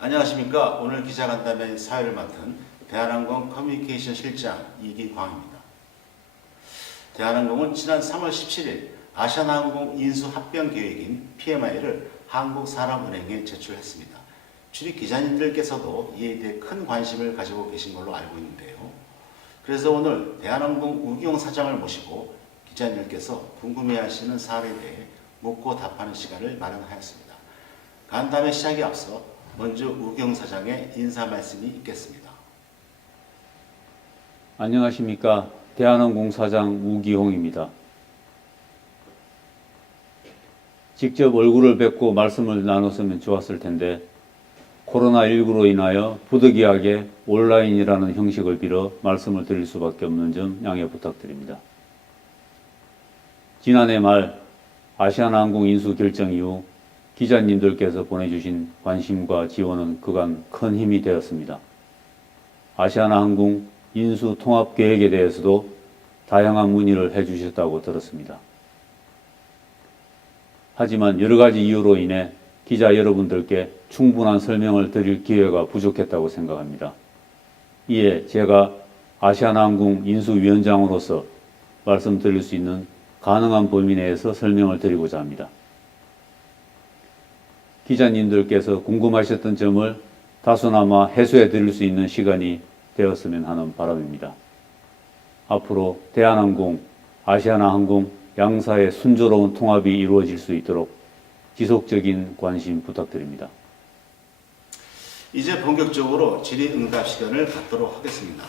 안녕하십니까. 오늘 기자간담회 사회를 맡은 대한항공 커뮤니케이션 실장 이기광입니다. 대한항공은 지난 3월 17일 아시아나항공 인수 합병 계획인 PMI를 한국산업은행에 제출했습니다. 출입 기자님들께서도 이에 대해 큰 관심을 가지고 계신 걸로 알고 있는데요. 그래서 오늘 대한항공 우기용 사장을 모시고 기자님들께서 궁금해하시는 사안에 대해 묻고 답하는 시간을 마련하였습니다. 간담회 시작에 앞서 먼저 우기용 사장의 인사 말씀이 있겠습니다. 안녕하십니까. 대한항공 사장 우기용입니다. 직접 얼굴을 뵙고 말씀을 나눴으면 좋았을 텐데 코로나19로 인하여 부득이하게 온라인이라는 형식을 빌어 말씀을 드릴 수밖에 없는 점 양해 부탁드립니다. 지난해 말 아시아나항공 인수 결정 이후 기자님들께서 보내주신 관심과 지원은 그간 큰 힘이 되었습니다. 아시아나항공 인수 통합 계획에 대해서도 다양한 문의를 해주셨다고 들었습니다. 하지만 여러 가지 이유로 인해 기자 여러분들께 충분한 설명을 드릴 기회가 부족했다고 생각합니다. 이에 제가 아시아나항공 인수위원장으로서 말씀드릴 수 있는 가능한 범위 내에서 설명을 드리고자 합니다. 기자님들께서 궁금하셨던 점을 다소나마 해소해 드릴 수 있는 시간이 되었으면 하는 바람입니다. 앞으로 대한항공, 아시아나항공 양사의 순조로운 통합이 이루어질 수 있도록 지속적인 관심 부탁드립니다. 이제 본격적으로 질의응답 시간을 갖도록 하겠습니다.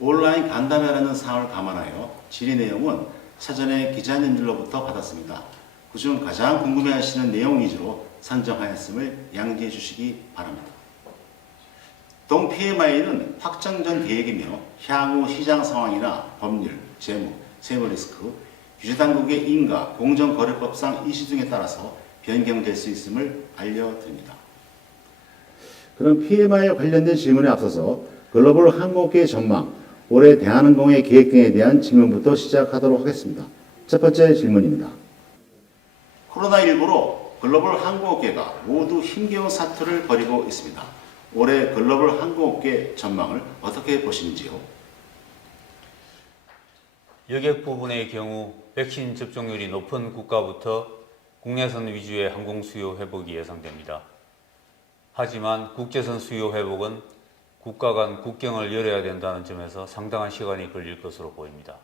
온라인 간담회라는 사항을 감안하여 질의 내용은 사전에 기자님들로부터 받았습니다. 그중 가장 궁금해하시는 내용 위주로 선정하였음을 양지해 주시기 바랍니다. 동 PMI는 확정 전 계획이며 향후 시장 상황이나 법률, 재무, 세무 리스크, 규제당국의 인가, 공정거래법상 이슈 등에 따라서 변경될 수 있음을 알려드립니다. 그럼 PMI에 관련된 질문에 앞서서 글로벌 항공업계의 전망, 올해 대한항공의 계획 등에 대한 질문부터 시작하도록 하겠습니다. 첫 번째 질문입니다. 코로나19로 글로벌 항공업계가 모두 힘겨운 사투를 벌이고 있습니다. 올해 글로벌 항공업계 전망을 어떻게 보시는지요? 여객 부분의 경우 백신 접종률이 높은 국가부터 국내선 위주의 항공 수요 회복이 예상됩니다. 하지만 국제선 수요 회복은 국가 간 국경을 열어야 된다는 점에서 상당한 시간이 걸릴 것으로 보입니다.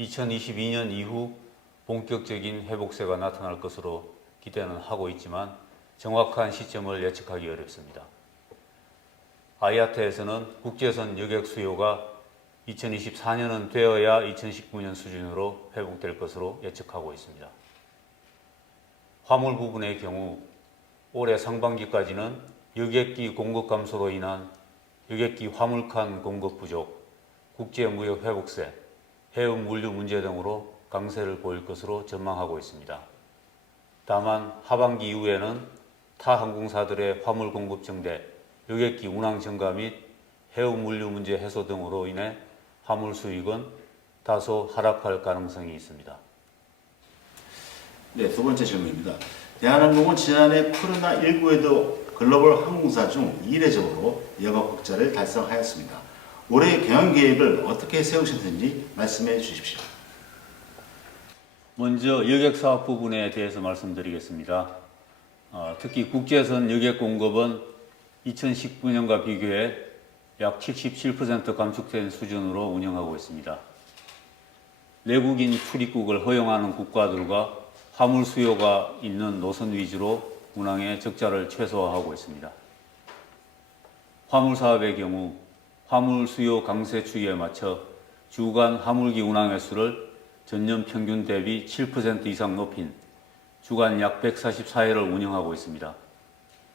2022년 이후 본격적인 회복세가 나타날 것으로 기대는 하고 있지만 정확한 시점을 예측하기 어렵습니다. IATA에서는 국제선 여객 수요가 2024년은 되어야 2019년 수준으로 회복될 것으로 예측하고 있습니다. 화물 부분의 경우 올해 상반기까지는 여객기 공급 감소로 인한 여객기 화물칸 공급 부족, 국제무역 회복세, 해운 물류 문제 등으로 강세를 보일 것으로 전망하고 있습니다. 다만 하반기 이후에는 타 항공사들의 화물 공급 증대, 여객기 운항 증가 및 해운 물류 문제 해소 등으로 인해 화물 수익은 다소 하락할 가능성이 있습니다. 네, 두 번째 질문입니다. 대한항공은 지난해 코로나19에도 글로벌 항공사 중 이례적으로 영업 흑자를 달성하였습니다. 올해 경영 계획을 어떻게 세우셨는지 말씀해 주십시오. 먼저 여객 사업 부분에 대해서 말씀드리겠습니다. 특히 국제선 여객 공급은 2019년과 비교해 약 77% 감축된 수준으로 운영하고 있습니다. 내국인 출입국을 허용하는 국가들과 화물 수요가 있는 노선 위주로 운항의 적자를 최소화하고 있습니다. 화물 사업의 경우 화물 수요 강세 추이에 맞춰 주간 화물기 운항 횟수를 전년 평균 대비 7% 이상 높인 주간 약 144회를 운영하고 있습니다.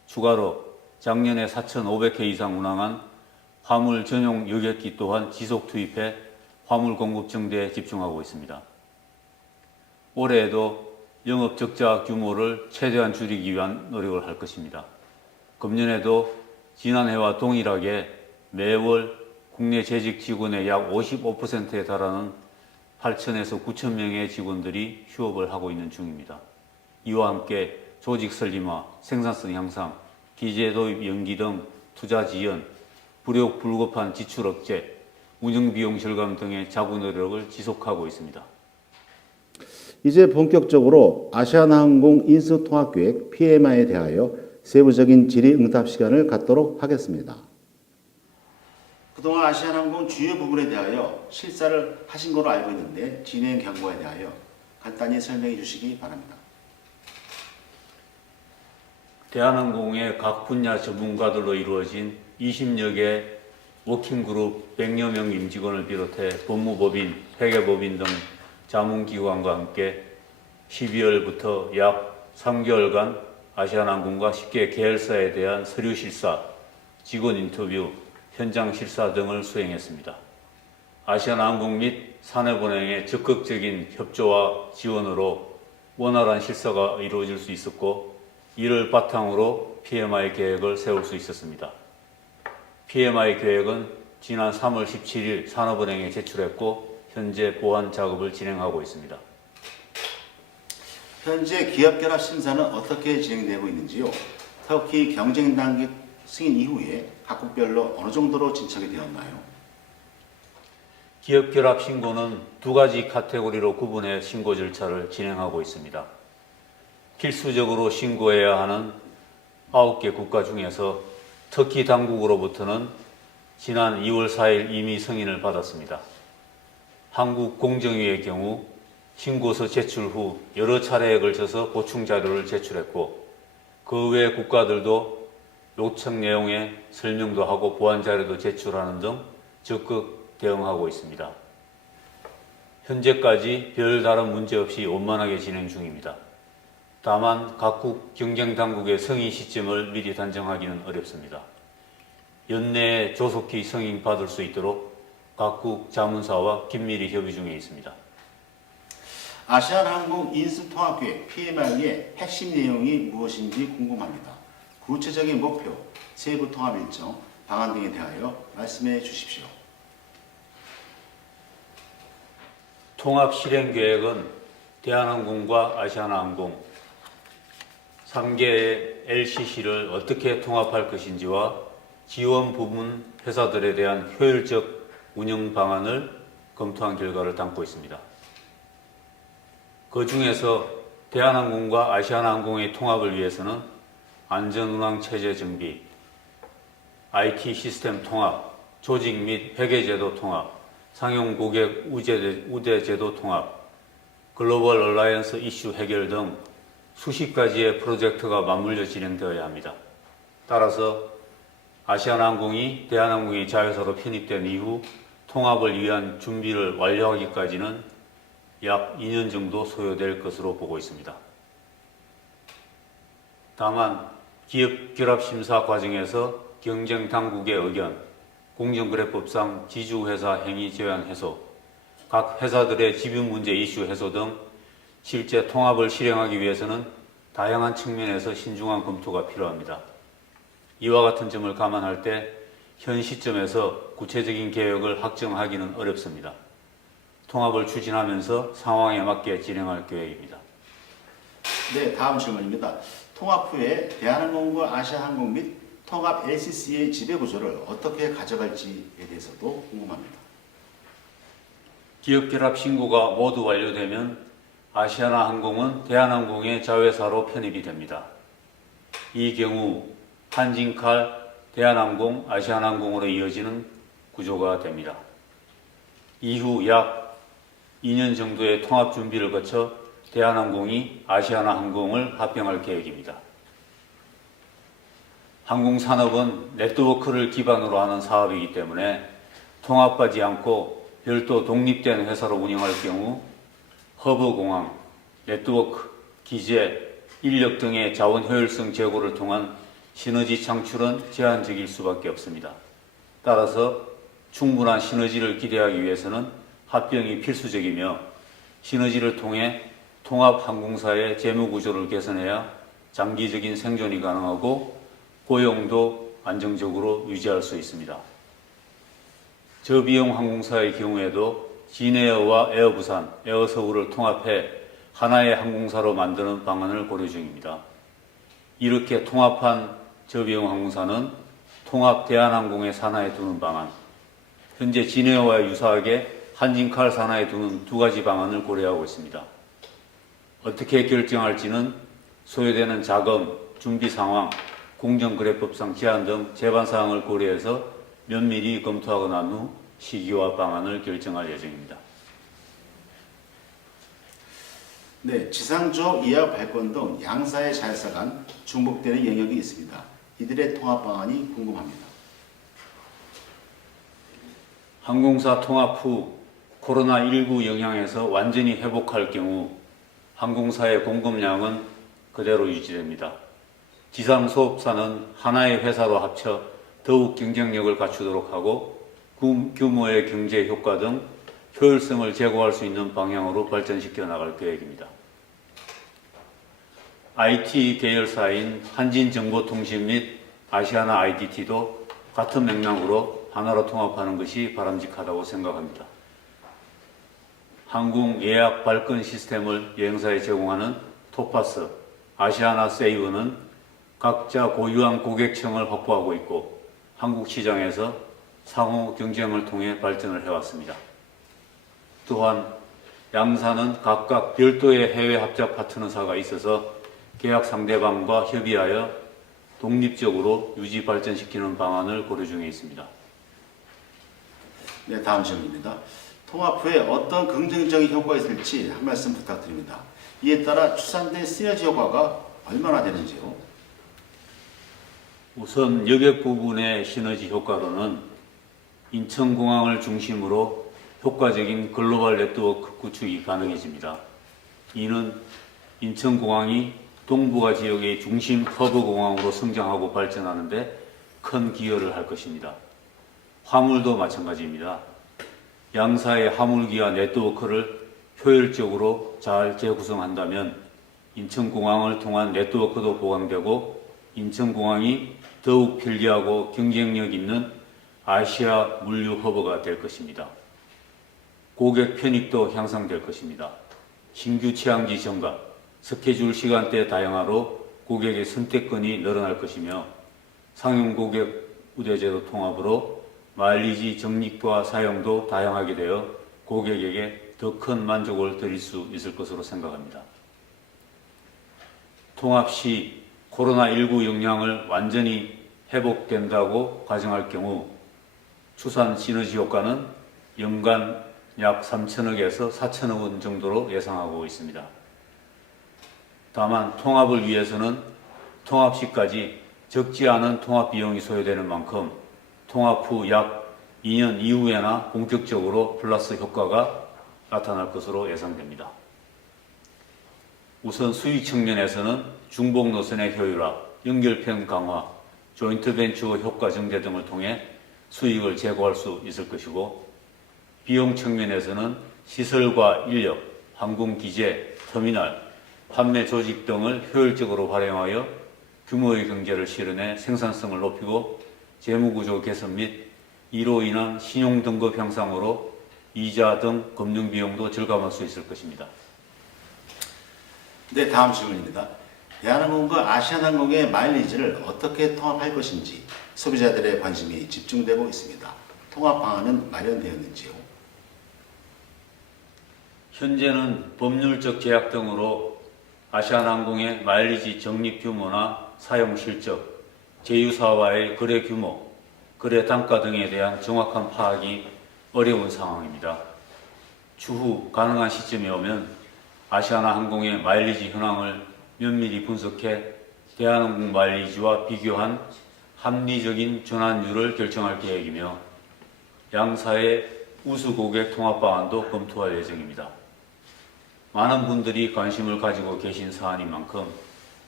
추가로 작년에 4,500회 이상 운항한 화물 전용 여객기 또한 지속 투입해 화물 공급 증대에 집중하고 있습니다. 올해에도 영업 적자 규모를 최대한 줄이기 위한 노력을 할 것입니다. 금년에도 지난해와 동일하게 매월 국내 재직 직원의 약 55%에 달하는 8,000에서 9,000명의 직원들이 휴업을 하고 있는 중입니다. 이와 함께 조직 설림화, 생산성 향상, 기재 도입 연기 등 투자 지연, 불급한 지출 억제, 운영 비용 절감 등의 자구 노력을 지속하고 있습니다. 이제 본격적으로 아시아나항공 인수통합계획 PMI에 대하여 세부적인 질의응답 시간을 갖도록 하겠습니다. 그동안 아시아나항공 주요 부분에 대하여 실사를 하신 것으로 알고 있는데 진행 경과에 대하여 간단히 설명해 주시기 바랍니다. 대한항공의 각 분야 전문가들로 이루어진 20여 개 워킹그룹 100여 명 임직원을 비롯해 법무법인, 회계법인 등 자문기관과 함께 12월부터 약 3개월간 아시아나항공과 10개 계열사에 대한 서류 실사, 직원 인터뷰, 현장 실사 등을 수행했습니다. 아시아나항공 및 사내본행의 적극적인 협조와 지원으로 원활한 실사가 이루어질 수 있었고, 이를 바탕으로 PMI 계획을 세울 수 있었습니다. PMI 계획은 지난 3월 17일 산업은행에 제출했고 현재 보완 작업을 진행하고 있습니다. 현재 기업결합 심사는 어떻게 진행되고 있는지요? 터키 경쟁단계 승인 이후에 각국별로 어느 정도로 진척이 되었나요? 기업결합 신고는 두 가지 카테고리로 구분해 신고 절차를 진행하고 있습니다. 필수적으로 신고해야 하는 9개 국가 중에서 터키 당국으로부터는 지난 2월 4일 이미 승인을 받았습니다. 한국공정위의 경우 신고서 제출 후 여러 차례에 걸쳐서 보충 자료를 제출했고, 그 외 국가들도 요청 내용에 설명도 하고 보완 자료도 제출하는 등 적극 대응하고 있습니다. 현재까지 별다른 문제 없이 원만하게 진행 중입니다. 다만 각국 경쟁당국의 승인 시점을 미리 단정하기는 어렵습니다. 연내에 조속히 승인 받을 수 있도록 각국 자문사와 긴밀히 협의 중에 있습니다. 아시아나항공 인수통합계획 PMI의 핵심 내용이 무엇인지 궁금합니다. 구체적인 목표, 세부 통합 일정, 방안 등에 대하여 말씀해 주십시오. 통합 실행 계획은 대한항공과 아시아나항공 3개의 LCC를 어떻게 통합할 것인지와 지원 부문 회사들에 대한 효율적 운영 방안을 검토한 결과를 담고 있습니다. 그 중에서 대한항공과 아시아나항공의 통합을 위해서는 안전운항 체제 정비, IT 시스템 통합, 조직 및 회계제도 통합, 상용 고객 우대 제도 통합, 글로벌 얼라이언스 이슈 해결 등 수십 가지의 프로젝트가 맞물려 진행되어야 합니다. 따라서 아시아나항공이 대한항공의 자회사로 편입된 이후 통합을 위한 준비를 완료하기까지는 약 2년 정도 소요될 것으로 보고 있습니다. 다만 기업 결합 심사 과정에서 경쟁 당국의 의견, 공정거래법상 지주회사 행위 제한 해소, 각 회사들의 지분 문제 이슈 해소 등 실제 통합을 실행하기 위해서는 다양한 측면에서 신중한 검토가 필요합니다. 이와 같은 점을 감안할 때 현 시점에서 구체적인 계획을 확정하기는 어렵습니다. 통합을 추진하면서 상황에 맞게 진행할 계획입니다. 네, 다음 질문입니다. 통합 후에 대한항공과 아시아항공 및 통합 LCC의 지배구조를 어떻게 가져갈지에 대해서도 궁금합니다. 기업 결합 신고가 모두 완료되면 아시아나항공은 대한항공의 자회사로 편입이 됩니다. 이 경우 한진칼, 대한항공, 아시아나항공으로 이어지는 구조가 됩니다. 이후 약 2년 정도의 통합 준비를 거쳐 대한항공이 아시아나항공을 합병할 계획입니다. 항공산업은 네트워크를 기반으로 하는 사업이기 때문에 통합하지 않고 별도 독립된 회사로 운영할 경우 허브공항, 네트워크, 기재, 인력 등의 자원 효율성 제고를 통한 시너지 창출은 제한적일 수밖에 없습니다. 따라서 충분한 시너지를 기대하기 위해서는 합병이 필수적이며 시너지를 통해 통합항공사의 재무구조를 개선해야 장기적인 생존이 가능하고 고용도 안정적으로 유지할 수 있습니다. 저비용 항공사의 경우에도 진에어와 에어부산, 에어서울을 통합해 하나의 항공사로 만드는 방안을 고려 중입니다. 이렇게 통합한 저비용 항공사는 통합 대한항공의 산하에 두는 방안, 현재 진에어와 유사하게 한진칼 산하에 두는 두 가지 방안을 고려하고 있습니다. 어떻게 결정할지는 소요되는 자금, 준비 상황, 공정거래법상 제한 등 제반 사항을 고려해서 면밀히 검토하고 난 후 시기와 방안을 결정할 예정입니다. 네, 지상조 이하 발권 등 양사의 자회사 간 중복되는 영역이 있습니다. 이들의 통합 방안이 궁금합니다. 항공사 통합 후 코로나19 영향에서 완전히 회복할 경우 항공사의 공급량은 그대로 유지됩니다. 지상소업사는 하나의 회사로 합쳐 더욱 경쟁력을 갖추도록 하고 규모의 경제 효과 등 효율성을 제고할 수 있는 방향으로 발전시켜 나갈 계획입니다. IT 계열사인 한진정보통신 및 아시아나 IDT도 같은 맥락으로 하나로 통합하는 것이 바람직하다고 생각합니다. 항공 예약 발권 시스템을 여행사에 제공하는 토파스, 아시아나 세이브는 각자 고유한 고객층을 확보하고 있고 한국 시장에서 상호 경쟁을 통해 발전을 해왔습니다. 또한 양사는 각각 별도의 해외 합작 파트너사가 있어서 계약 상대방과 협의하여 독립적으로 유지 발전시키는 방안을 고려 중에 있습니다. 네, 다음 질문입니다. 통합 후에 어떤 긍정적인 효과가 있을지 한 말씀 부탁드립니다. 이에 따라 추산된 시너지 효과가 얼마나 되는지요? 우선 여객 부분의 시너지 효과로는 인천공항을 중심으로 효과적인 글로벌 네트워크 구축이 가능해집니다. 이는 인천공항이 동북아 지역의 중심 허브 공항으로 성장하고 발전하는데 큰 기여를 할 것입니다. 화물도 마찬가지입니다. 양사의 화물기와 네트워크를 효율적으로 잘 재구성한다면 인천공항을 통한 네트워크도 보강되고 인천공항이 더욱 편리하고 경쟁력 있는 아시아 물류 허브가 될 것입니다. 고객 편익도 향상될 것입니다. 신규 취항지 증가, 스케줄 시간대 다양화로 고객의 선택권이 늘어날 것이며 상용 고객 우대제도 통합으로 마일리지 적립과 사용도 다양하게 되어 고객에게 더 큰 만족을 드릴 수 있을 것으로 생각합니다. 통합 시 코로나19 영향을 완전히 회복된다고 가정할 경우 추산 시너지 효과는 연간 약 3천억에서 4천억 원 정도로 예상하고 있습니다. 다만 통합을 위해서는 통합 시까지 적지 않은 통합 비용이 소요되는 만큼 통합 후 약 2년 이후에나 본격적으로 플러스 효과가 나타날 것으로 예상됩니다. 우선 수익 측면에서는 중복 노선의 효율화, 연결편 강화, 조인트 벤처 효과 증대 등을 통해 수익을 제고할 수 있을 것이고 비용 측면에서는 시설과 인력, 항공 기재, 터미널, 판매 조직 등을 효율적으로 활용하여 규모의 경제를 실현해 생산성을 높이고 재무구조 개선 및 이로 인한 신용 등급 향상으로 이자 등 금융 비용도 절감할 수 있을 것입니다. 네, 다음 질문입니다. 대한항공과 아시아나항공의 마일리지를 어떻게 통합할 것인지 소비자들의 관심이 집중되고 있습니다. 통합 방안은 마련되었는지요? 현재는 법률적 제약 등으로 아시아나항공의 마일리지 적립 규모나 사용 실적, 제휴사와의 거래 규모, 거래 단가 등에 대한 정확한 파악이 어려운 상황입니다. 추후 가능한 시점이 오면 아시아나항공의 마일리지 현황을 면밀히 분석해 대한항공 마일리지와 비교한 합리적인 전환율을 결정할 계획이며 양사의 우수 고객 통합 방안도 검토할 예정입니다. 많은 분들이 관심을 가지고 계신 사안인 만큼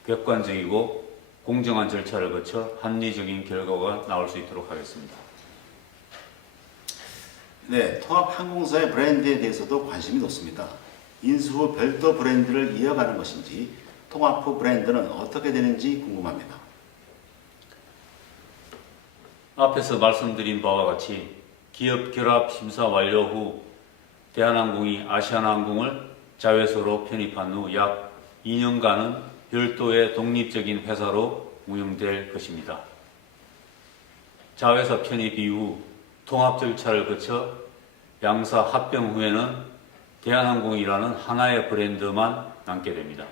객관적이고 공정한 절차를 거쳐 합리적인 결과가 나올 수 있도록 하겠습니다. 네, 통합 항공사의 브랜드에 대해서도 관심이 높습니다. 인수 후 별도 브랜드를 이어가는 것인지 통합 후 브랜드는 어떻게 되는지 궁금합니다. 앞에서 말씀드린 바와 같이 기업 결합 심사 완료 후 대한항공이 아시아나항공을 자회사로 편입한 후 약 2년간은 별도의 독립적인 회사로 운영될 것입니다. 자회사 편입 이후 통합 절차를 거쳐 양사 합병 후에는 대한항공이라는 하나의 브랜드만 남게 됩니다.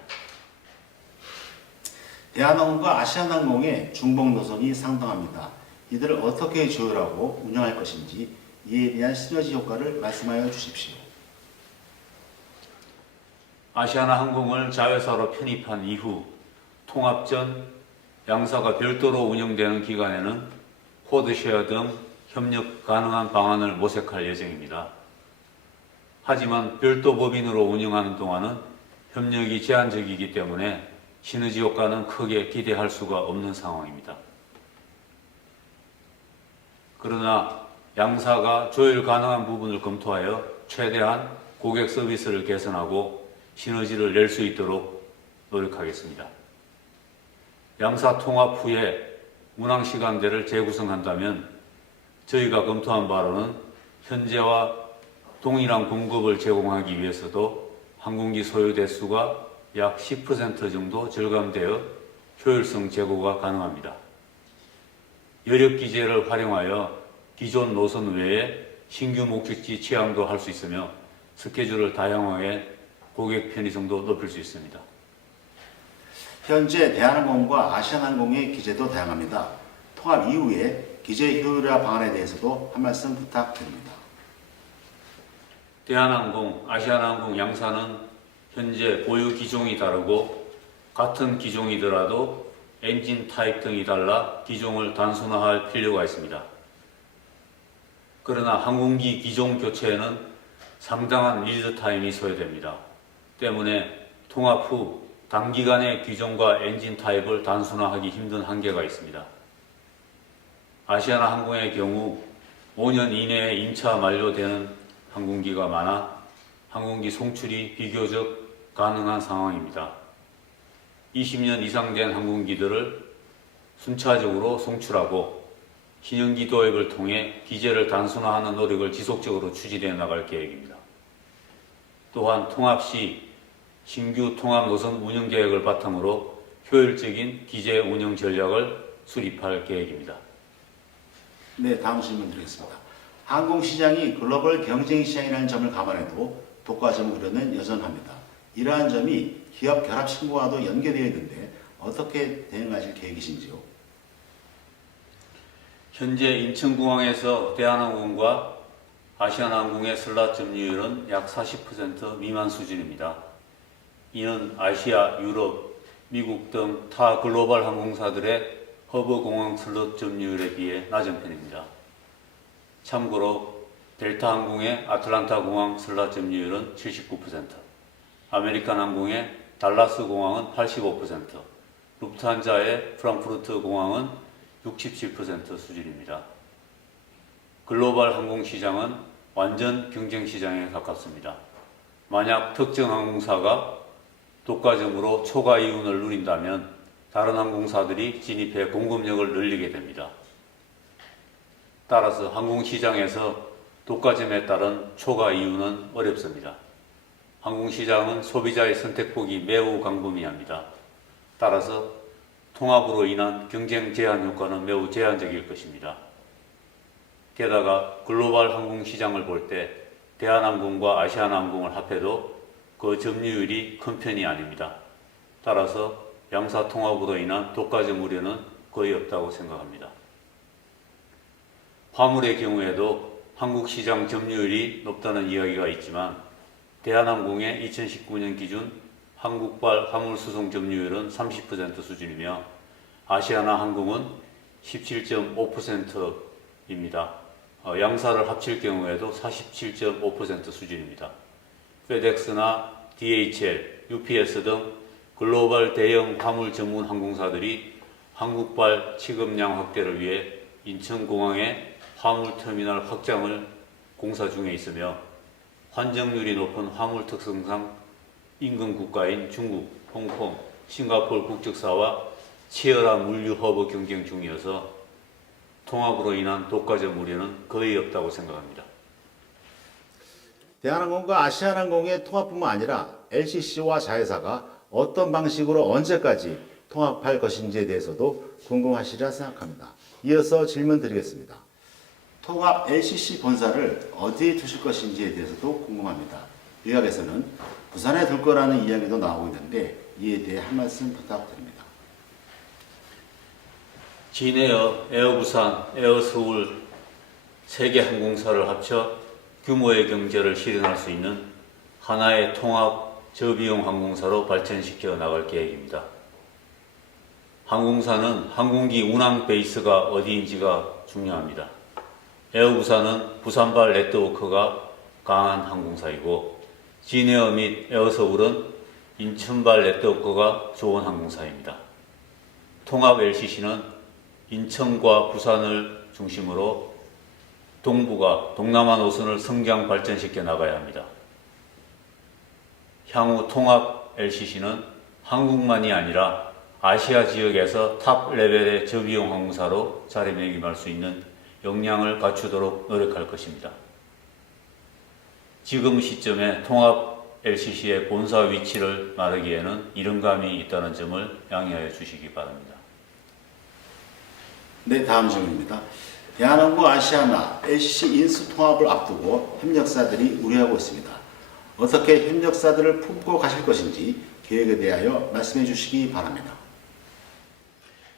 대한항공과 아시아나항공의 중복 노선이 상당합니다. 이들을 어떻게 조율하고 운영할 것인지 이에 대한 시너지 효과를 말씀하여 주십시오. 아시아나항공을 자회사로 편입한 이후 통합 전 양사가 별도로 운영되는 기간에는 코드쉐어 등 협력 가능한 방안을 모색할 예정입니다. 하지만 별도 법인으로 운영하는 동안은 협력이 제한적이기 때문에 시너지 효과는 크게 기대할 수가 없는 상황입니다. 그러나 양사가 조율 가능한 부분을 검토하여 최대한 고객 서비스를 개선하고 시너지를 낼 수 있도록 노력하겠습니다. 양사 통합 후에 운항 시간대를 재구성한다면 저희가 검토한 바로는 현재와 동일한 공급을 제공하기 위해서도 항공기 소요 대수가 약 10% 정도 절감되어 효율성 제고가 가능합니다. 여력 기제를 활용하여 기존 노선 외에 신규 목적지 취항도 할 수 있으며 스케줄을 다양하게 고객 편의성도 높일 수 있습니다. 현재 대한항공과 아시아나항공의 기제도 다양합니다. 통합 이후에 기제 효율화 방안에 대해서도 한 말씀 부탁드립니다. 대한항공, 아시아나항공 양사는 현재 보유 기종이 다르고 같은 기종이더라도 엔진 타입 등이 달라 기종을 단순화할 필요가 있습니다. 그러나 항공기 기종 교체에는 상당한 리드 타임이 소요됩니다. 때문에 통합 후 단기간에 기종과 엔진 타입을 단순화하기 힘든 한계가 있습니다. 아시아나항공의 경우 5년 이내에 임차 만료되는 항공기가 많아 항공기 송출이 비교적 가능한 상황입니다. 20년 이상 된 항공기들을 순차적으로 송출하고 신형기 도입을 통해 기제를 단순화하는 노력을 지속적으로 추진해 나갈 계획입니다. 또한 통합 시 신규 통합 노선 운영 계획을 바탕으로 효율적인 기제 운영 전략을 수립할 계획입니다. 네, 다음 질문 드리겠습니다. 항공시장이 글로벌 경쟁 시장이라는 점을 감안해도 독과점 우려는 여전합니다. 이러한 점이 기업 결합 신고와도 연계되어 있는데 어떻게 대응하실 계획이신지요? 현재 인천공항에서 대한항공과 아시아나항공의 슬롯 점유율은 약 40% 미만 수준입니다. 이는 아시아, 유럽, 미국 등 타 글로벌 항공사들의 허브 공항 슬롯 점유율에 비해 낮은 편입니다. 참고로 델타 항공의 아틀란타 공항 슬롯 점유율은 79%, 아메리칸 항공의 달라스 공항은 85%, 루프트한자의 프랑크푸르트 공항은 67% 수준입니다. 글로벌 항공시장은 완전 경쟁시장에 가깝습니다. 만약 특정 항공사가 독과점으로 초과 이윤을 누린다면 다른 항공사들이 진입해 공급력을 늘리게 됩니다. 따라서 항공시장에서 독과점에 따른 초과 이윤은 어렵습니다. 항공시장은 소비자의 선택폭이 매우 광범위합니다. 따라서 통합으로 인한 경쟁 제한 효과는 매우 제한적일 것입니다. 게다가 글로벌 항공시장을 볼 때 대한항공과 아시아나항공을 합해도 그 점유율이 큰 편이 아닙니다. 따라서 양사 통합으로 인한 독과점 우려는 거의 없다고 생각합니다. 화물의 경우에도 한국 시장 점유율이 높다는 이야기가 있지만 대한항공의 2019년 기준 한국발 화물 수송 점유율은 30% 수준이며 아시아나항공은 17.5%입니다. 양사를 합칠 경우에도 47.5% 수준입니다. 페덱스나 DHL, UPS 등 글로벌 대형 화물 전문 항공사들이 한국발 취급량 확대를 위해 인천공항의 화물터미널 확장을 공사 중에 있으며 환정률이 높은 화물 특성상 인근 국가인 중국, 홍콩, 싱가포르 국적사와 치열한 물류 허브 경쟁 중이어서 통합으로 인한 독과점 우려는 거의 없다고 생각합니다. 대한항공과 아시아나항공의 통합뿐만 아니라 LCC와 자회사가 어떤 방식으로 언제까지 통합할 것인지에 대해서도 궁금하시리라 생각합니다. 이어서 질문 드리겠습니다. 통합 LCC 본사를 어디에 두실 것인지에 대해서도 궁금합니다. 일각에서는 부산에 둘 거라는 이야기도 나오고 있는데 이에 대해 한 말씀 부탁드립니다. 진에어, 에어부산, 에어서울 세 개 항공사를 합쳐 규모의 경제를 실현할 수 있는 하나의 통합 저비용 항공사로 발전시켜 나갈 계획입니다. 항공사는 항공기 운항 베이스가 어디인지가 중요합니다. 에어부산은 부산발 네트워크가 강한 항공사이고 진에어 및 에어서울은 인천발 네트워크가 좋은 항공사입니다. 통합 LCC는 인천과 부산을 중심으로 동북아, 동남아 노선을 성장 발전시켜 나가야 합니다. 향후 통합 LCC는 한국만이 아니라 아시아 지역에서 탑 레벨의 저비용 항공사로 자리매김할 수 있는 역량을 갖추도록 노력할 것입니다. 지금 시점에 통합 LCC의 본사 위치를 말하기에는 이른감이 있다는 점을 양해하여 주시기 바랍니다. 네, 다음 질문입니다. 대한항공 아시아나 LCC 인수 통합을 앞두고 협력사들이 우려하고 있습니다. 어떻게 협력사들을 품고 가실 것인지 계획에 대하여 말씀해 주시기 바랍니다.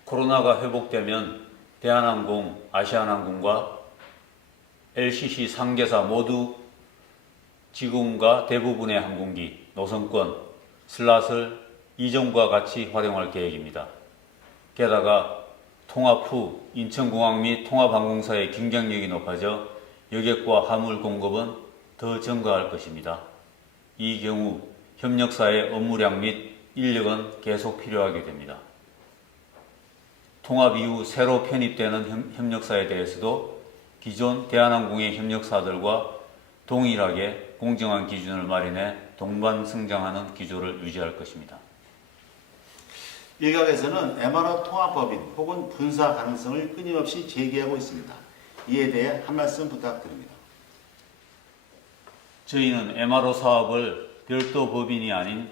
코로나가 회복되면 대한항공, 아시아나항공과 LCC 상계사 모두 지금과 대부분의 항공기, 노선권, 슬롯을 이전과 같이 활용할 계획입니다. 게다가 통합 후 인천공항 및 통합항공사의 경쟁력이 높아져 여객과 화물 공급은 더 증가할 것입니다. 이 경우 협력사의 업무량 및 인력은 계속 필요하게 됩니다. 통합 이후 새로 편입되는 협력사에 대해서도 기존 대한항공의 협력사들과 동일하게 공정한 기준을 마련해 동반 성장하는 기조를 유지할 것입니다. 일각에서는 MRO 통합법인 혹은 분사 가능성을 끊임없이 제기하고 있습니다. 이에 대해 한 말씀 부탁드립니다. 저희는 MRO 사업을 별도 법인이 아닌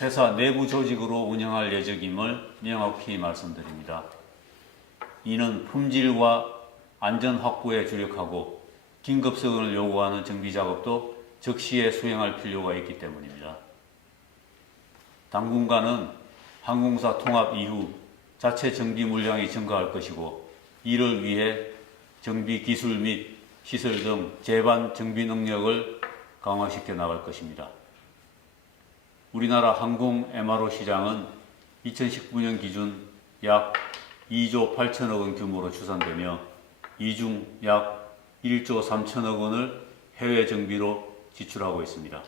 회사 내부 조직으로 운영할 예정임을 명확히 말씀드립니다. 이는 품질과 안전 확보에 주력하고 긴급성을 요구하는 정비 작업도 즉시에 수행할 필요가 있기 때문입니다. 당분간은 항공사 통합 이후 자체 정비 물량이 증가할 것이고 이를 위해 정비 기술 및 시설 등 제반 정비 능력을 강화시켜 나갈 것입니다. 우리나라 항공 MRO 시장은 2019년 기준 약 2조 8천억 원 규모로 추산되며 이 중 약 1조 3천억 원을 해외 정비로 지출하고 있습니다.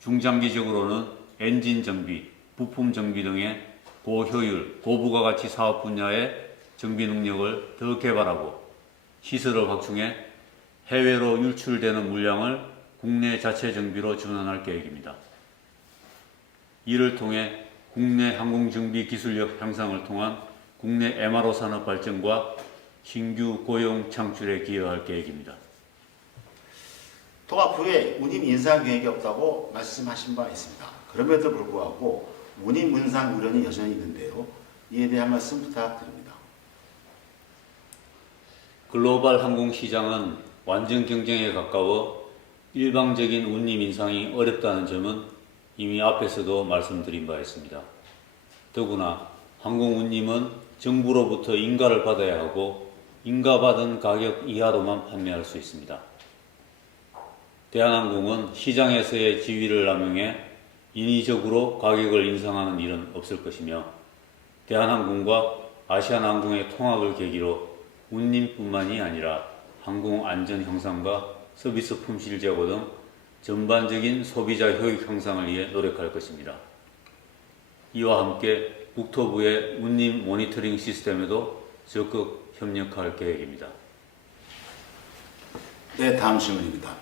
중장기적으로는 엔진 정비, 부품 정비 등의 고효율, 고부가가치 사업 분야의 정비 능력을 더 개발하고 시설을 확충해 해외로 유출되는 물량을 국내 자체 정비로 전환할 계획입니다. 이를 통해 국내 항공정비 기술력 향상을 통한 국내 MRO 산업 발전과 신규 고용 창출에 기여할 계획입니다. 통합 후에 운임 인상 계획이 없다고 말씀하신 바 있습니다. 그럼에도 불구하고 운임 인상 우려는 여전히 있는데요. 이에 대한 말씀 부탁드립니다. 글로벌 항공시장은 완전 경쟁에 가까워 일방적인 운임 인상이 어렵다는 점은 이미 앞에서도 말씀드린 바 있습니다. 더구나 항공운임은 정부로부터 인가를 받아야 하고 인가받은 가격 이하로만 판매할 수 있습니다. 대한항공은 시장에서의 지위를 남용해 인위적으로 가격을 인상하는 일은 없을 것이며 대한항공과 아시아나항공의 통합을 계기로 운임뿐만이 아니라 항공 안전 향상과 서비스 품질 제고 등 전반적인 소비자 효익 향상을 위해 노력할 것입니다. 이와 함께 국토부의 운임 모니터링 시스템에도 적극 협력할 계획입니다. 네, 다음 질문입니다.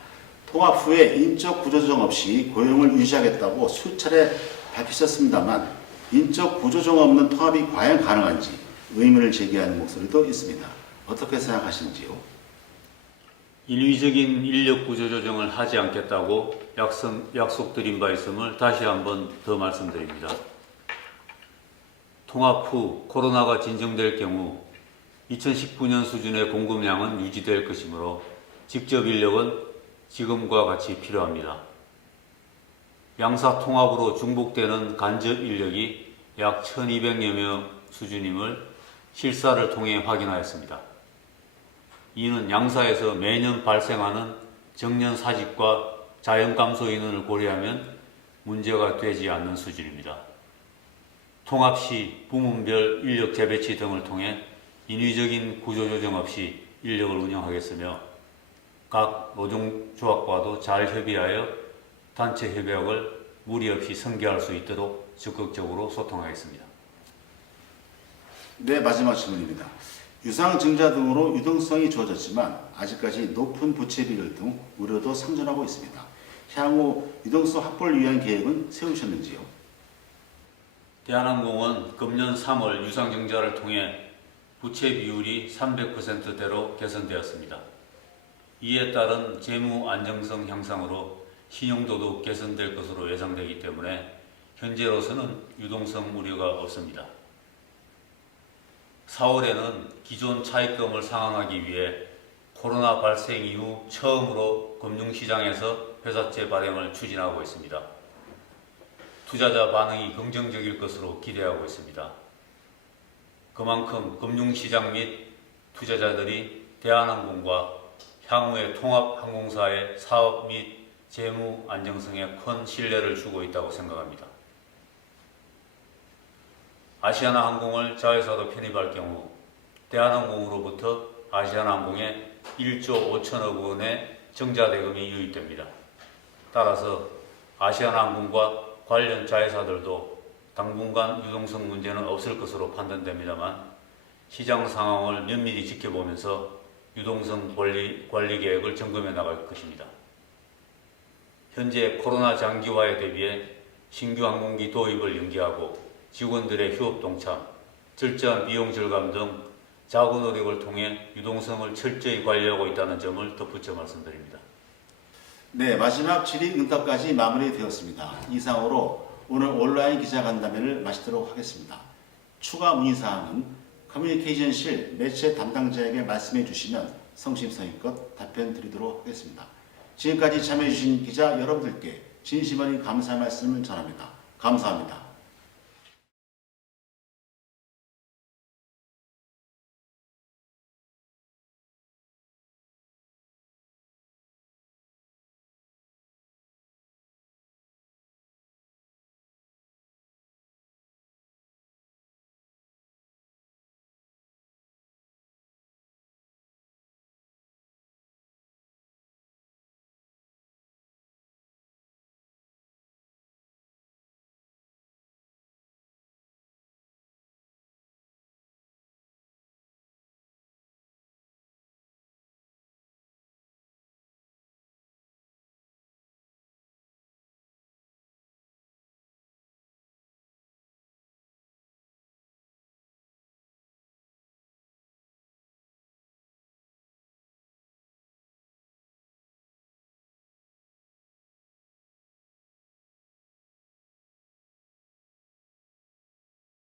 통합 후에 인적 구조조정 없이 고용을 유지하겠다고 수차례 밝히셨습니다만 인적 구조조정 없는 통합이 과연 가능한지 의문을 제기하는 목소리도 있습니다. 어떻게 생각하시는지요? 인위적인 인력 구조 조정을 하지 않겠다고 약속드린 바 있음을 다시 한번 더 말씀드립니다. 통합 후 코로나가 진정될 경우 2019년 수준의 공급량은 유지될 것이므로 직접 인력은 지금과 같이 필요합니다. 양사 통합으로 중복되는 간접 인력이 약 1200여 명 수준임을 실사를 통해 확인하였습니다. 이는 양사에서 매년 발생하는 정년 사직과 자연 감소 인원을 고려하면 문제가 되지 않는 수준입니다. 통합 시 부문별 인력 재배치 등을 통해 인위적인 구조조정 없이 인력을 운영하겠으며 각 노동조합과도 잘 협의하여 단체 협약을 무리 없이 성개할 수 있도록 적극적으로 소통하겠습니다. 네, 마지막 질문입니다. 유상증자 등으로 유동성이 주어졌지만 아직까지 높은 부채 비율 등 우려도 상존하고 있습니다. 향후 유동성 확보를 위한 계획은 세우셨는지요? 대한항공은 금년 3월 유상증자를 통해 부채 비율이 300%대로 개선되었습니다. 이에 따른 재무 안정성 향상으로 신용도도 개선될 것으로 예상되기 때문에 현재로서는 유동성 우려가 없습니다. 4월에는 기존 차입금을 상환하기 위해 코로나 발생 이후 처음으로 금융시장에서 회사채 발행을 추진하고 있습니다. 투자자 반응이 긍정적일 것으로 기대하고 있습니다. 그만큼 금융시장 및 투자자들이 대한항공과 향후의 통합항공사의 사업 및 재무 안정성에 큰 신뢰를 주고 있다고 생각합니다. 아시아나항공을 자회사로 편입할 경우 대한항공으로부터 아시아나항공에 1조 5천억 원의 정자대금이 유입됩니다. 따라서 아시아나항공과 관련 자회사들도 당분간 유동성 문제는 없을 것으로 판단됩니다만 시장 상황을 면밀히 지켜보면서 유동성 관리 계획을 점검해 나갈 것입니다. 현재 코로나 장기화에 대비해 신규 항공기 도입을 연기하고 직원들의 휴업 동참, 철저한 비용 절감 등 자구 노력을 통해 유동성을 철저히 관리하고 있다는 점을 덧붙여 말씀드립니다. 네, 마지막 질의응답까지 마무리되었습니다. 이상으로 오늘 온라인 기자간담회를 마치도록 하겠습니다. 추가 문의사항은 커뮤니케이션실 매체 담당자에게 말씀해 주시면 성심성의껏 답변 드리도록 하겠습니다. 지금까지 참여해 주신 기자 여러분들께 진심 어린 감사의 말씀을 전합니다. 감사합니다.